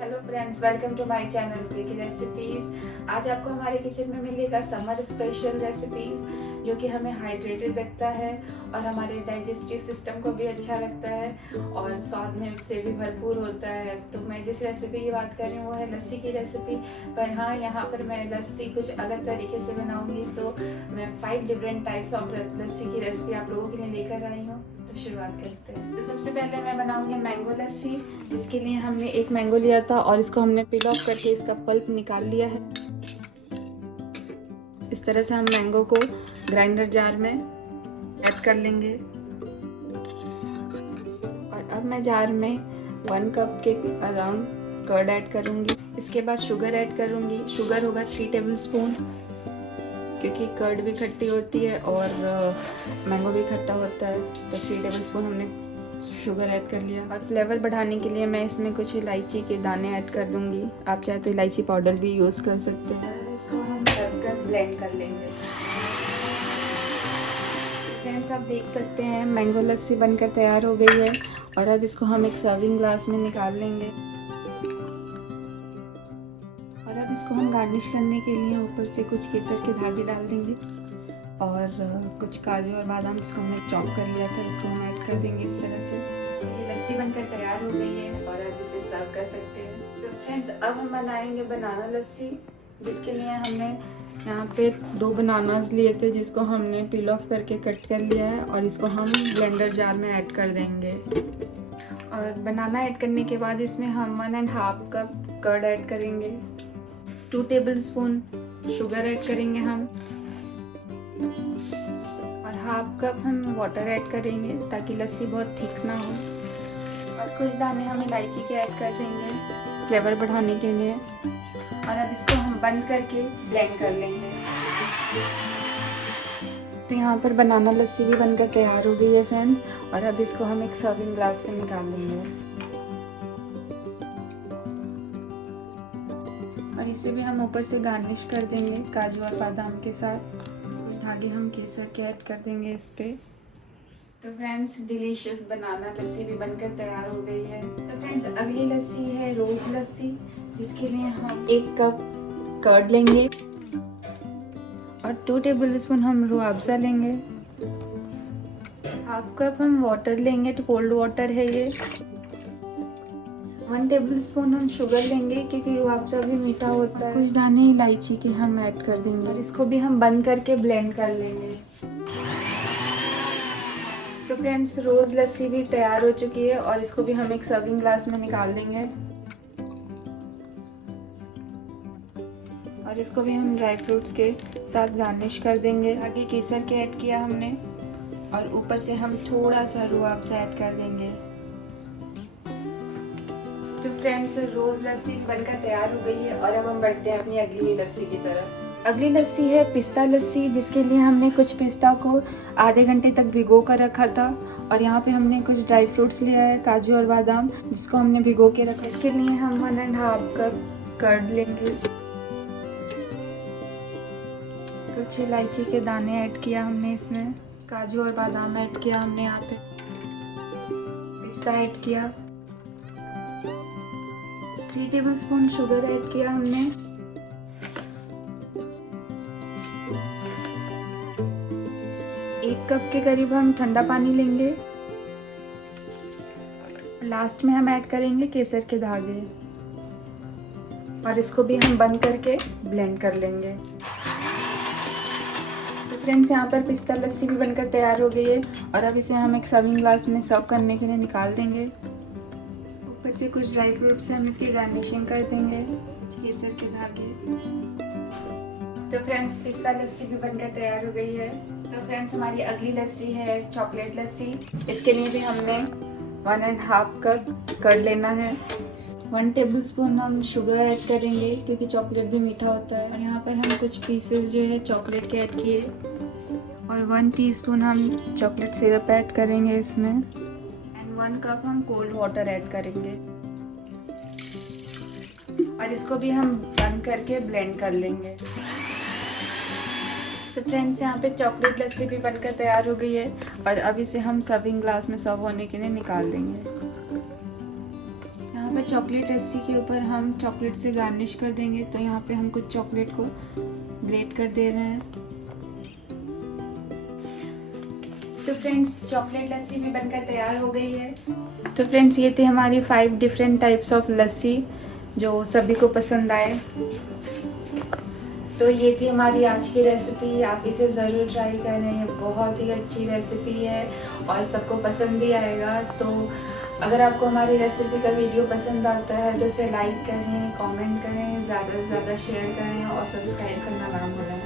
Hello friends, welcome to my channel quick recipes. आज आपको हमारे किचन में मिलेगा समर स्पेशल रेसिपीज़ जो कि हमें हाइड्रेटेड रखता है और हमारे डाइजेस्टिव सिस्टम को भी अच्छा रखता है और स्वाद में से भी भरपूर होता है। तो मैं जिस रेसिपी की बात कर रही हूँ वो है लस्सी की रेसिपी। पर हाँ, यहाँ पर मैं लस्सी कुछ अलग तरीके से बनाऊँगी। तो मैं 5 डिफरेंट टाइप्स ऑफ लस्सी की रेसिपी आप लोगों के लिए लेकर आई हूँ। तो शुरुआत करते हैं। तो सबसे पहले मैं बनाऊंगी मैंगो लस्सी। इसके लिए हमने एक मैंगो लिया था और इसको हमने पील ऑफ करके इसका पल्प निकाल लिया है। इस तरह से हम मैंगो को ग्राइंडर जार में ऐड कर लेंगे। और अब मैं जार में 1 कप के अराउंड कर्ड ऐड करूंगी। इसके बाद शुगर ऐड करूंगी। शुगर होगा 3 टेबल स्पून, क्योंकि कर्ड भी खट्टी होती है और मैंगो भी खट्टा होता है। तो 3 टेबल स्पून हमने शुगर ऐड कर लिया। और फ्लेवर बढ़ाने के लिए मैं इसमें कुछ इलायची के दाने ऐड कर दूंगी। आप चाहे तो इलायची पाउडर भी यूज़ कर सकते हैं। इसको हम कर ब्लेंड कर लेंगे। फ्रेंड्स, आप देख सकते हैं मैंगो लस्सी बनकर तैयार हो गई है। और अब इसको हम एक सर्विंग ग्लास में निकाल लेंगे। और अब इसको हम गार्निश करने के लिए ऊपर से कुछ केसर के धागे डाल देंगे और कुछ काजू और बादाम जिसको हमने चॉप कर लिया था इसको हम ऐड कर देंगे। इस तरह से ये लस्सी बनकर तैयार हो गई है और अब इसे सर्व कर सकते हैं। तो फ्रेंड्स, अब हम बनाएंगे बनाना लस्सी, जिसके लिए हमने यहाँ पे 2 बनानास लिए थे जिसको हमने पील ऑफ करके कट कर लिया है और इसको हम ब्लेंडर जार में ऐड कर देंगे। और बनाना ऐड करने के बाद इसमें हम 1.5 कप कर्ड ऐड करेंगे। 2 टेबल स्पून शुगर ऐड करेंगे हम और 1/2 कप हम वाटर ऐड करेंगे ताकि लस्सी बहुत थिक ना हो। और कुछ दाने हम इलायची के ऐड कर देंगे फ्लेवर बढ़ाने के लिए। और अब इसको हम बंद करके ब्लेंड कर लेंगे। तो यहाँ पर बनाना लस्सी भी बनकर तैयार हो गई है फ्रेंड। और अब इसको हम एक सर्विंग ग्लास में निकाल लेंगे। और इसे भी हम ऊपर से गार्निश कर देंगे काजू और बादाम के साथ। कुछ धागे हम केसर के ऐड कर देंगे इस पे। तो फ्रेंड्स, डिलीशियस बनाना लस्सी भी बनकर तैयार हो गई है। तो फ्रेंड्स, अगली लस्सी है रोज लस्सी, जिसके लिए हम 1 कप कर्ड लेंगे और 2 टेबल स्पून हम रूह अफ़ज़ा लेंगे। 1/2 कप हम वाटर लेंगे, तो कोल्ड वाटर है ये। 1 टेबल स्पून हम शुगर लेंगे क्योंकि रूह अफ़ज़ा भी मीठा होता है। कुछ दाने इलायची के हम ऐड कर देंगे और इसको भी हम बंद करके ब्लेंड कर लेंगे। तो फ्रेंड्स, रोज़ लस्सी भी तैयार हो चुकी है और इसको भी हम एक सर्विंग ग्लास में निकाल देंगे। और इसको भी हम ड्राई फ्रूट्स के साथ गार्निश कर देंगे। आगे केसर के ऐड किया हमने और ऊपर से हम थोड़ा सा रूह अफ़ज़ा ऐड कर देंगे। तो फ्रेंड्स, रोज़ लस्सी बनकर तैयार हो गई है और अब हम बढ़ते हैं अपनी अगली लस्सी की तरफ। अगली लस्सी है पिस्ता लस्सी, जिसके लिए हमने कुछ पिस्ता को आधे घंटे तक भिगो कर रखा था। और यहाँ पे हमने कुछ ड्राई फ्रूट्स लिया है, काजू और बादाम, जिसको हमने भिगो के रखा। इसके लिए हम 1.5 कप कर्ड लेंगे। कुछ इलायची के दाने ऐड किया हमने इसमें, काजू और बादाम ऐड किया हमने, यहाँ पे पिस्ता ऐड किया, 3 टेबल स्पून शुगर ऐड किया हमने। एक कप के करीब हम ठंडा पानी लेंगे। लास्ट में हम ऐड करेंगे केसर के धागे और इसको भी हम बंद करके ब्लेंड कर लेंगे। तो फ्रेंड्स, यहाँ पर पिस्ता लस्सी भी बनकर तैयार हो गई है और अब इसे हम एक सर्विंग ग्लास में सर्व करने के लिए निकाल देंगे। ऊपर से कुछ ड्राई फ्रूट से हम इसकी गार्निशिंग कर देंगे, कुछ केसर के धागे। तो फ्रेंड्स, पिस्ता लस्सी भी बनकर तैयार हो गई है। तो फ्रेंड्स, हमारी अगली लस्सी है चॉकलेट लस्सी। इसके लिए भी हमने 1.5 कप कर्ड लेना है। 1 टेबल स्पून हम शुगर ऐड करेंगे क्योंकि चॉकलेट भी मीठा होता है। और यहाँ पर हम कुछ पीसेस जो है चॉकलेट के ऐड किए और 1 टीस्पून हम चॉकलेट सिरप ऐड करेंगे इसमें। एंड 1 कप हम कोल्ड वाटर ऐड करेंगे और इसको भी हम बंद करके ब्लेंड कर लेंगे। तो फ्रेंड्स, यहाँ पे चॉकलेट लस्सी भी बनकर तैयार हो गई है और अब इसे हम सर्विंग ग्लास में सर्व होने के लिए निकाल देंगे। यहाँ पर चॉकलेट लस्सी के ऊपर हम चॉकलेट से गार्निश कर देंगे। तो यहाँ पे हम कुछ चॉकलेट को ग्रेट कर दे रहे हैं। तो फ्रेंड्स, चॉकलेट लस्सी भी बनकर तैयार हो गई है। तो फ्रेंड्स, ये थी हमारी 5 डिफरेंट टाइप्स ऑफ लस्सी जो सभी को पसंद आए। तो ये थी हमारी आज की रेसिपी। आप इसे ज़रूर ट्राई करें, ये बहुत ही अच्छी रेसिपी है और सबको पसंद भी आएगा। तो अगर आपको हमारी रेसिपी का वीडियो पसंद आता है तो इसे लाइक करें, कमेंट करें, ज़्यादा से ज़्यादा शेयर करें और सब्सक्राइब करना ना भूलें।